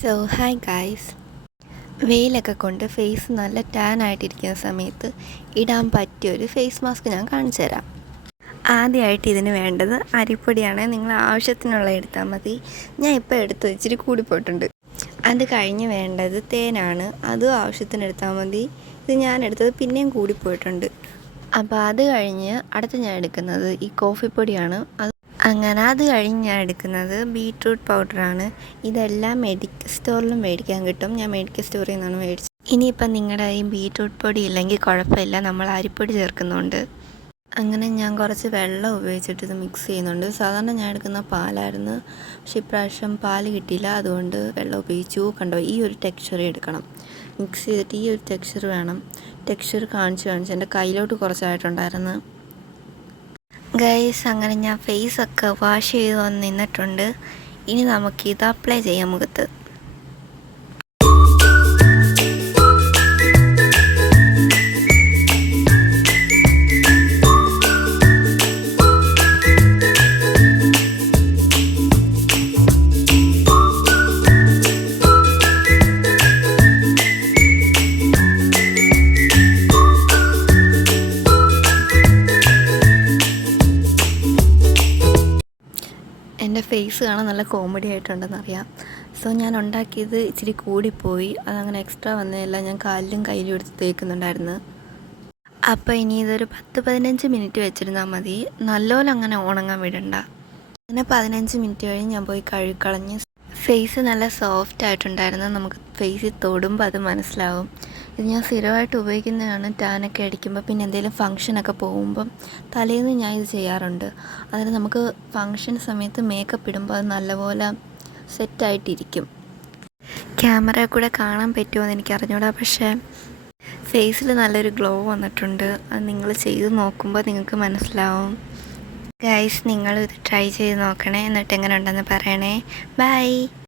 So hi guys, വെയിലൊക്കെ കൊണ്ട് face നല്ല ടാൻ ആയിട്ടിരിക്കുന്ന സമയത്ത് ഇടാൻ പറ്റിയൊരു ഫേസ് മാസ്ക് ഞാൻ കാണിച്ചു തരാം. ആദ്യമായിട്ട് ഇതിന് വേണ്ടത് അരിപ്പൊടിയാണ്. നിങ്ങൾ ആവശ്യത്തിനുള്ള എടുത്താൽ മതി. ഞാൻ ഇപ്പോൾ എടുത്ത് ഇച്ചിരി കൂടിപ്പോയിട്ടുണ്ട്. അത് കഴിഞ്ഞ് വേണ്ടത് തേനാണ്. അതും ആവശ്യത്തിന് എടുത്താൽ മതി. ഇത് ഞാൻ എടുത്തത് പിന്നെയും കൂടിപ്പോയിട്ടുണ്ട്. അപ്പോൾ അത് കഴിഞ്ഞ് അടുത്ത് ഞാൻ എടുക്കുന്നത് ഈ കോഫിപ്പൊടിയാണ്. അത് കഴിഞ്ഞ് ഞാൻ എടുക്കുന്നത് ബീട്രൂട്ട് പൗഡറാണ്. ഇതെല്ലാം മെഡിക്കൽ സ്റ്റോറിലും മേടിക്കാൻ കിട്ടും. ഞാൻ മെഡിക്കൽ സ്റ്റോറിൽ നിന്നാണ് മേടിച്ചത്. ഇനിയിപ്പം നിങ്ങളുടെ ഈ ബീട്രൂട്ട് പൊടി ഇല്ലെങ്കിൽ കുഴപ്പമില്ല, നമ്മൾ അരിപ്പൊടി ചേർക്കുന്നുണ്ട്. അങ്ങനെ ഞാൻ കുറച്ച് വെള്ളം ഉപയോഗിച്ചിട്ട് ഇത് മിക്സ് ചെയ്യുന്നുണ്ട്. സാധാരണ ഞാൻ എടുക്കുന്ന പാലായിരുന്നു, പക്ഷേ ഇപ്രാവശ്യം പാല് കിട്ടിയില്ല, അതുകൊണ്ട് വെള്ളം ഉപയോഗിച്ചു. കണ്ടോ, ഈ ഒരു ടെക്സ്ചർ എടുക്കണം. മിക്സ് ചെയ്തിട്ട് ഈ ഒരു ടെക്സ്ചർ വേണം. ടെക്സ്ചർ കാണിച്ച് എൻ്റെ കയ്യിലോട്ട് കുറച്ചായിട്ടുണ്ടായിരുന്നു. ഗൈസ്, അങ്ങനെ ഞാൻ ഫേസൊക്കെ വാഷ് ചെയ്ത് വന്ന് നിന്നിട്ടുണ്ട്. ഇനി നമുക്കിത് അപ്ലൈ ചെയ്യാം മുഖത്ത്. എൻ്റെ ഫേസ് കാണാൻ നല്ല കോമഡി ആയിട്ടുണ്ടെന്നറിയാം. സോ ഞാൻ ഉണ്ടാക്കിയത് ഇച്ചിരി കൂടിപ്പോയി. അതങ്ങനെ എക്സ്ട്രാ വന്നതല്ല, ഞാൻ കാലിലും കയ്യിലും എടുത്ത് തേക്കുന്നുണ്ടായിരുന്നു. അപ്പോൾ ഇനി ഇതൊരു 10-15 മിനിറ്റ് വെച്ചിരുന്നാൽ മതി. നല്ലപോലെ അങ്ങനെ ഉണങ്ങാൻ വിടണ്ട. അങ്ങനെ 15 മിനിറ്റ് കഴിഞ്ഞ് ഞാൻ പോയി കഴുകിക്കളഞ്ഞ്. ഫേസ് നല്ല സോഫ്റ്റ് ആയിട്ടുണ്ടായിരുന്നു. നമുക്ക് ഫേസിൽ തൊടുമ്പോൾ അത് മനസ്സിലാവും. ഇത് ഞാൻ സ്ഥിരമായിട്ട് ഉപയോഗിക്കുന്നതാണ്. ടാനൊക്കെ അടിക്കുമ്പോൾ, പിന്നെ എന്തെങ്കിലും ഫങ്ഷനൊക്കെ പോകുമ്പം തലേന്ന് ഞാൻ ഇത് ചെയ്യാറുണ്ട്. അതിന് നമുക്ക് ഫങ്ഷൻ സമയത്ത് മേക്കപ്പ് ഇടുമ്പോൾ അത് നല്ലപോലെ സെറ്റായിട്ടിരിക്കും. ക്യാമറ കൂടെ കാണാൻ പറ്റുമോ എന്ന് എനിക്ക് അറിഞ്ഞൂടാ, പക്ഷേ ഫേസിൽ നല്ലൊരു ഗ്ലോ വന്നിട്ടുണ്ട്. അത് നിങ്ങൾ ചെയ്ത് നോക്കുമ്പോൾ നിങ്ങൾക്ക് മനസ്സിലാവും. ഗൈസ്, നിങ്ങളും ഇത് ട്രൈ ചെയ്ത് നോക്കണേ, എന്നിട്ട് എങ്ങനെ ഉണ്ടെന്ന് പറയണേ. ബൈ.